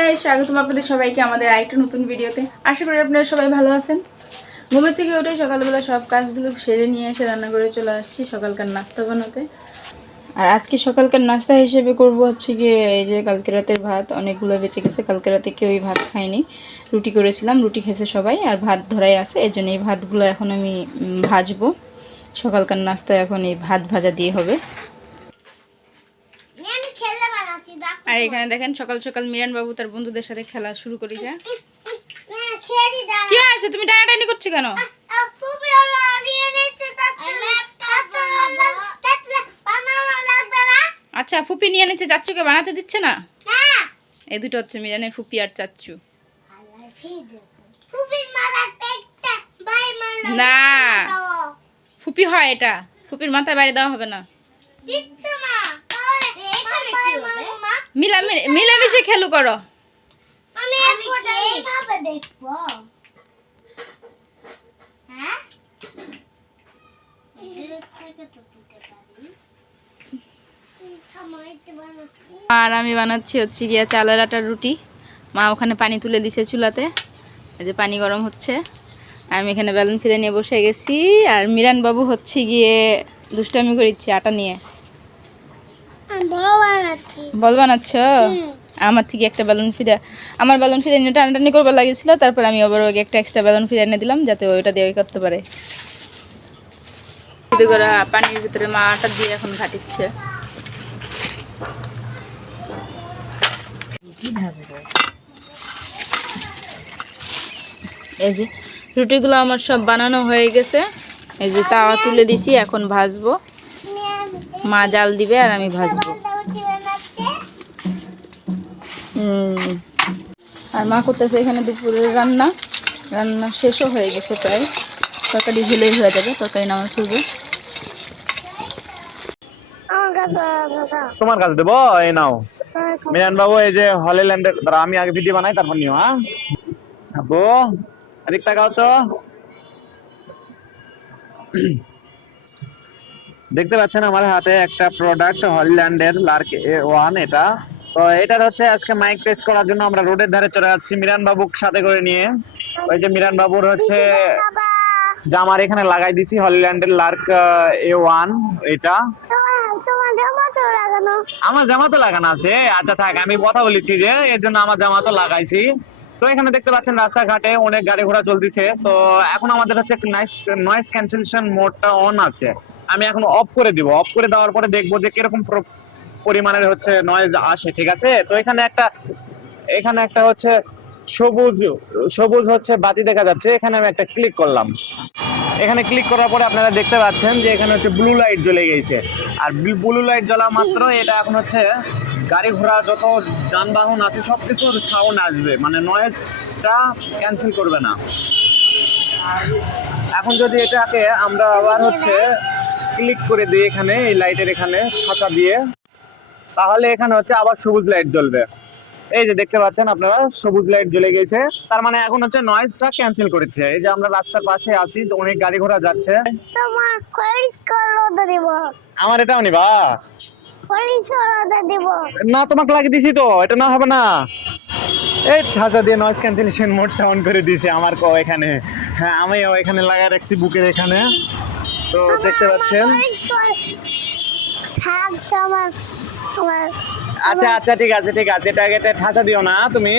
Guys, স্বাগতম আপনাদের সবাইকে আমাদের আরেকটা নতুন ভিডিওতে। আশা করি আপনারা সবাই ভালো আছেন। ঘুমের থেকে উঠে সকালবেলা সব কাজগুলো সেরে নিয়ে এসে রান্না করে চলে আসছি সকালকার নাস্তা বানাতে। আর আজকে সকালকার নাস্তা হিসেবে করব হচ্ছে গিয়ে এই যে কালকে রাতের ভাত অনেকগুলো বেঁচে গেছে। কালকে রাতে কেউই ভাত খায়নি, রুটি করেছিলাম, রুটি খেয়েছে সবাই, আর ভাত ধরাই আছে। এর জন্য এই ভাতগুলো এখন আমি ভাজবো। সকালকার নাস্তা এখন এই ভাত ভাজা দিয়ে হবে। আর এখানে দেখেন সকাল সকাল মিরান বাবু তার বন্ধুদের সাথে খেলা শুরু করি যায়। কি আছে, তুমি টানাটানি করছো কেন? আচ্ছা, ফুপি নিয়ে এনেছে, চাচ্চুকে বানাতে দিচ্ছে না। এই দুটো হচ্ছে মিরানের ফুপি আর চাচ্চু। না, ফুপি হয় এটা, ফুপির মাথায় বাড়ি দেওয়া হবে না। মিলামিশে খেলু করো। আর আমি বানাচ্ছি হচ্ছে গিয়া চালের আটার রুটি। মা ওখানে পানি তুলে দিছে চুলাতে, এই যে পানি গরম হচ্ছে। আমি এখানে বেলুন ফিরে নিয়ে বসে গেছি। আর মিরান বাবু হচ্ছে গিয়ে দুষ্টামি করিচ্ছে আটা নিয়ে। বল বানাচ্ছ? আমার থেকে একটা বেলুন ফিরে, আমার বেলুন ফিরে নিয়ে টানাটানি করবার লাগিয়েছিল, তারপর আমি আবার ওকে একটা এক্সট্রা বেলুন ফিরে এনে দিলাম যাতে ওইটা দিয়ে করতে পারে। পানির ভিতরে মা আটা দিয়ে এখন ঘাটিচ্ছে। এই যে রুটিগুলো আমার সব বানানো হয়ে গেছে। এই যে তাওয়া তুলে দিছি, এখন ভাজবো। মা জাল দিবে আর আমি ভাজবো। আর মা করতেছে এখানে দুপুরের রান্না। রান্না শেষও হয়ে গেছে প্রায়, তরকারি হলেই হয়ে যাবে, তরকারি নামা ফেলবে। তোমার কাছে দেবো, এই নাও মিরান বাবু। এই যে হলিল্যান্ডের, আমি আগে ভিডিও বানাই তারপর নিও। হ্যাঁ আব্বু, এদিক তাকাও তো। দেখতে পাচ্ছেন আমার হাতে একটা প্রোডাক্ট, হলিল্যান্ডের লার্ক A1। এটা তো এটার হচ্ছে আজকে মাইক টেস্ট করার জন্য আমরা রোডের ধারে চলে যাচ্ছি মিরান বাবুর সাথে করে নিয়ে। ওই যে মিরান বাবুর হচ্ছে জামার এখানে লাগাই দিছি হলিল্যান্ডের লার্ক A1। এটা আমার জামা তো লাগানো আছে। আচ্ছা থাক, আমি কথা বলেছি যে এর জন্য আমার জামা তো লাগাইছি। তো এখানে দেখতে পাচ্ছেন রাস্তাঘাটে অনেক গাড়ি ঘোড়া চলতেছে। তো এখন আমাদের হচ্ছে নয়েজ ক্যান্সেলেশন মোডটা অন আছে। আমি এখন অফ করে দিব। অফ করে দেওয়ার পরে দেখবো যে কিরকম পরিমাণের হচ্ছে নয়েজ আসে। ঠিক আছে, তো এখানে একটা হচ্ছে সবুজ সবুজ হচ্ছে বাতি দেখা যাচ্ছে। এখানে আমি একটা ক্লিক করলাম। এখানে ক্লিক করার পরে আপনারা দেখতে পাচ্ছেন যে এখানে হচ্ছে ব্লু লাইট জ্বলে গেছে। আর ব্লু লাইট জ্বলা মাত্র এটা এখন হচ্ছে গাড়ি ঘোড়া যত যানবাহন আছে সবকিছুর সাউন্ড আসবে, মানে নয়েজটা ক্যান্সেল করবে না। এখন যদি এটাকে আমরা আবার হচ্ছে ক্লিক করে দিই এখানে এই লাইটের এখানে ফাঁকা দিয়ে, তাহলে এখানে হচ্ছে আবার সবুজ লাইট জ্বলবে। এই যে দেখতে পাচ্ছেন আপনারা সবুজ লাইট জ্বলে গেছে, তার মানে এখন হচ্ছে নয়েজটা ক্যান্সেল করেছে। এই যে আমরা রাস্তার পাশে আছি, অনেক গাড়ি ঘোড়া যাচ্ছে। তোমার কলিস করতে দেব। আমার এটাও নিবা? কলিস করতে দেব না, তোমাকে লাগিয়ে দিছি তো, এটা না হবে না। এই ঠাসা দিয়ে নয়েজ ক্যান্সেলেশন মোডটা অন করে দিয়েছি আমার এখানে। হ্যাঁ, আমিও এখানে লাগায় রাখছি বুকের এখানে। তো দেখতে পাচ্ছেন। থাক তোমার তোমার। আচ্ছা আচ্ছা, ঠিক আছে ঠিক আছে, এটা ঠাসা দিও না তুমি।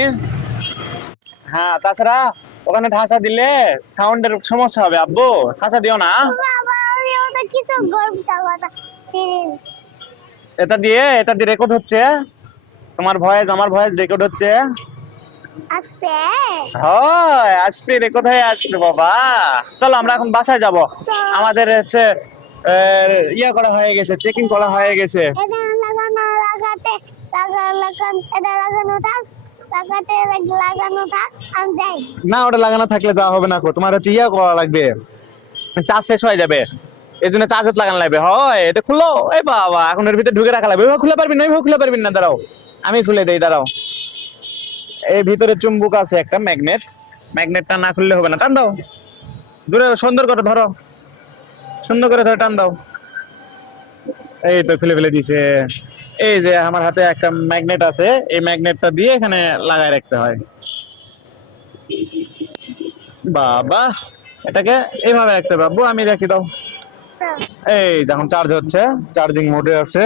হ্যাঁ, তাছাড়া ওখানে ঠাসা দিলে সাউন্ডের সমস্যা হবে আব্বু, ঠাসা দিও না। কিছু এটা দিয়ে রেকর্ড হচ্ছে, তোমার ভয়েস আমার ভয়েস রেকর্ড হচ্ছে। আসবে হয় আসবে, রেকর্ড হয়ে আসবে বাবা। চলো আমরা এখন বাসায় যাব। আমাদের হচ্ছে ইয়া করা হয়ে গেছে, চেকিং করা হয়ে গেছে। এটা লাগানো লাগাতে এটা লাগানো থাক, লাগানো থাক, আমি যাই। না, ওটা লাগানো থাকলে যাওয়া হবে না। তোমার হচ্ছে ইয়া করা লাগবে, চার্জ শেষ হয়ে যাবে, এই জন্য চার্জের লাগানো লাগবে। হয় এটা খুলো, এই বাবা এখন এর ভিতরে ঢুকে রাখা লাগবে। খুলে পারবি না, খুলে পারবি না, দাঁড়াও আমি খুলে দেই, দাঁড়াও। এই ভিতরে চুম্বক আছে একটা ম্যাগনেটটা না খুললে হবে না। টান দাও, দূরে সুন্দর করে ধরো, সুন্দর করে ধরে টান দাও। এই তো খুলে ফেলে দিছে। এই যে আমার হাতে একটা ম্যাগনেট আছে, এই ম্যাগনেটটা দিয়ে এখানে লাগায় রাখতে হয়। বাবা, এটাকে এইভাবে রাখতে পারবো। আমি রাখি দাও। এই যখন চার্জ হচ্ছে, চার্জিং মোডে আছে।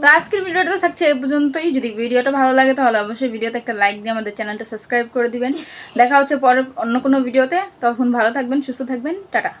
তো আজকের ভিডিওটা থাকছে এই পর্যন্তই। যদি ভিডিওটা ভালো লাগে তাহলে অবশ্যই ভিডিওতে একটা লাইক দিয়ে আমাদের চ্যানেলটা সাবস্ক্রাইব করে দিবেন। দেখা হচ্ছে পরে অন্য কোনো ভিডিওতে। তখন ভালো থাকবেন, সুস্থ থাকবেন, টাটা।